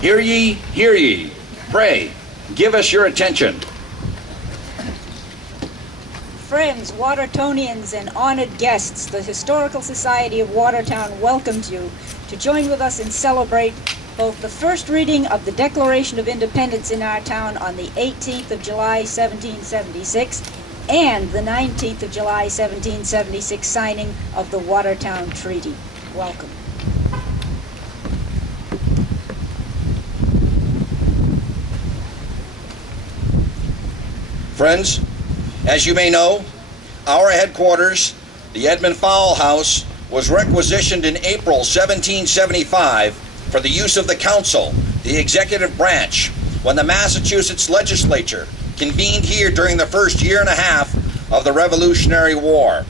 Hear ye, hear ye. Pray, give us your attention. Friends, Watertonians, and honored guests, the Historical Society of Watertown welcomes you to join with us and celebrate both the first reading of the Declaration of Independence in our town on the 18th of July, 1776, and the 19th of July, 1776 signing of the Watertown Treaty. Welcome. Friends, as you may know, our headquarters, the Edmund Fowle House, was requisitioned in April 1775 for the use of the council, the executive branch, when the Massachusetts legislature convened here during the first year and a half of the Revolutionary War.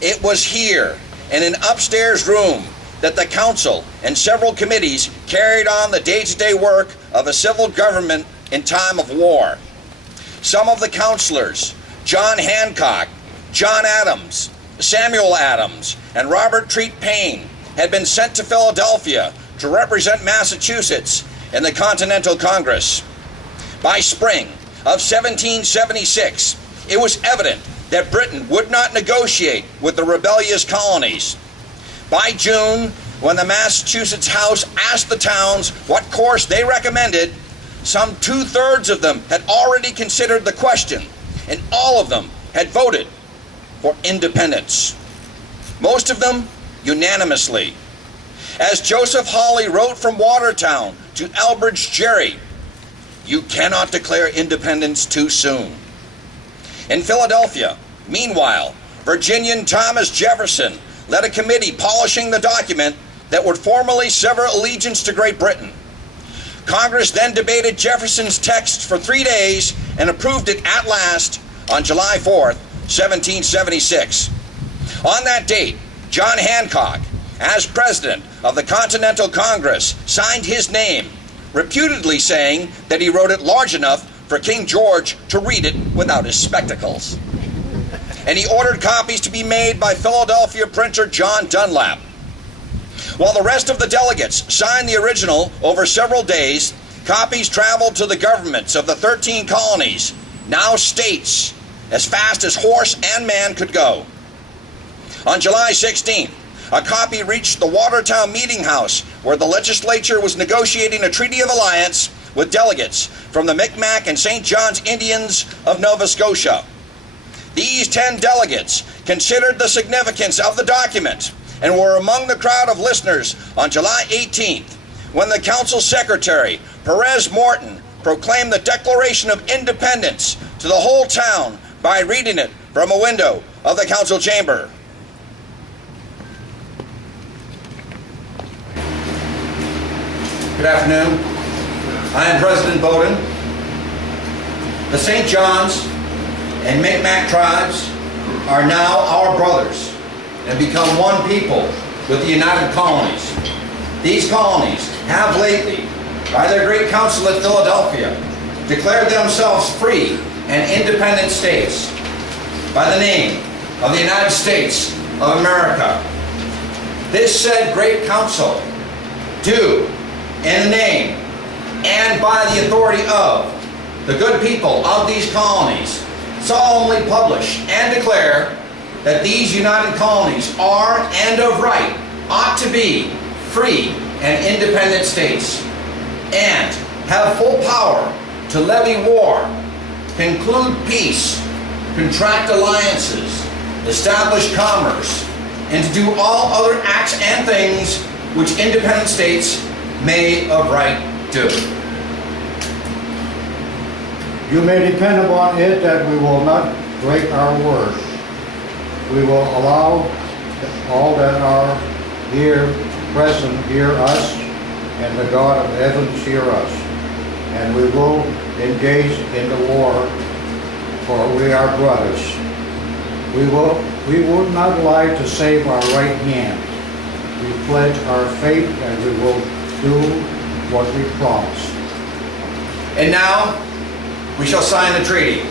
It was here, in an upstairs room, that the council and several committees carried on the day-to-day work of a civil government in time of war. Some of the councilors, John Hancock, John Adams, Samuel Adams, and Robert Treat Payne, had been sent to Philadelphia to represent Massachusetts in the Continental Congress. By spring of 1776, it was evident that Britain would not negotiate with the rebellious colonies. By June, when the Massachusetts House asked the towns what course they recommended, some 2/3 of them had already considered the question, and all of them had voted for independence. Most of them unanimously. As Joseph Hawley wrote from Watertown to Elbridge Gerry, "You cannot declare independence too soon." In Philadelphia, meanwhile, Virginian Thomas Jefferson led a committee polishing the document that would formally sever allegiance to Great Britain. Congress then debated Jefferson's text for 3 days and approved it at last on July 4th, 1776. On that date, John Hancock, as president of the Continental Congress, signed his name, reputedly saying that he wrote it large enough for King George to read it without his spectacles. And he ordered copies to be made by Philadelphia printer John Dunlap. While the rest of the delegates signed the original over several days, copies traveled to the governments of the 13 colonies, now states, as fast as horse and man could go. On July 16th, a copy reached the Watertown Meeting House, where the legislature was negotiating a treaty of alliance with delegates from the Micmac and St. John's Indians of Nova Scotia. These 10 delegates considered the significance of the document and were among the crowd of listeners on July 18th, when the council secretary, Perez Morton, proclaimed the Declaration of Independence to the whole town by reading it from a window of the council chamber. Good afternoon. I am President Bowdoin. The St. John's and Micmac tribes are now our brothers and become one people with the United Colonies. These colonies have lately, by their great council at Philadelphia, declared themselves free and independent states by the name of the United States of America. This said great council do, in the name and by the authority of the good people of these colonies, solemnly publish and declare that these united colonies are and of right ought to be free and independent states, and have full power to levy war, conclude peace, contract alliances, establish commerce, and to do all other acts and things which independent states may of right do. You may depend upon it that we will not break our word. We will allow all that are here present hear us, and the God of heavens hear us. And we will engage in the war, for we are brothers. We would not lie to save our right hand. We pledge our faith, and we will do what we promise. And now, we shall sign the treaty.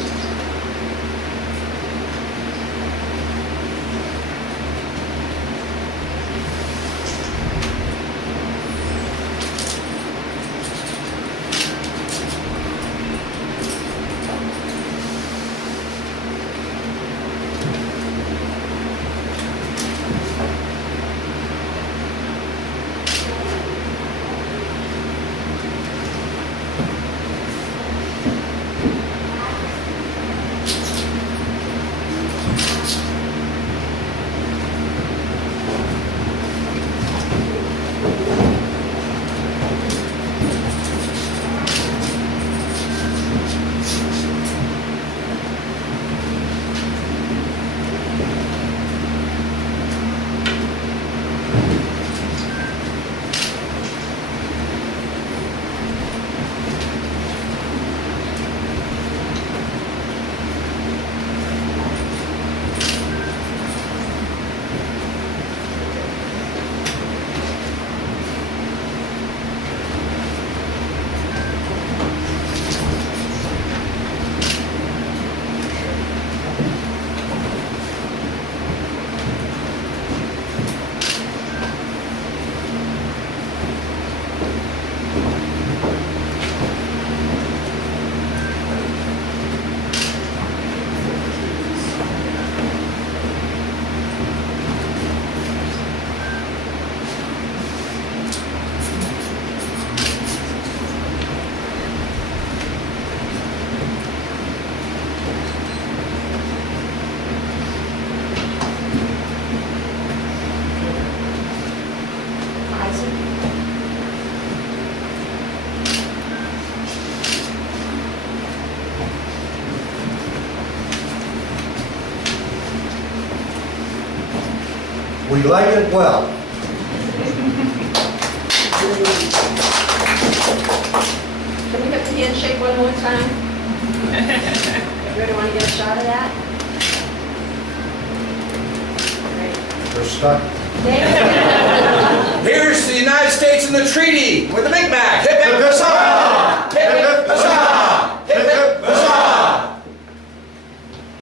We like it well. Can we get the handshake one more time? Everybody want to get a shot of that? Great. We're stuck. Thank you. Here's the United States and the treaty with the Big Mac. Hip, hip, hip, hip.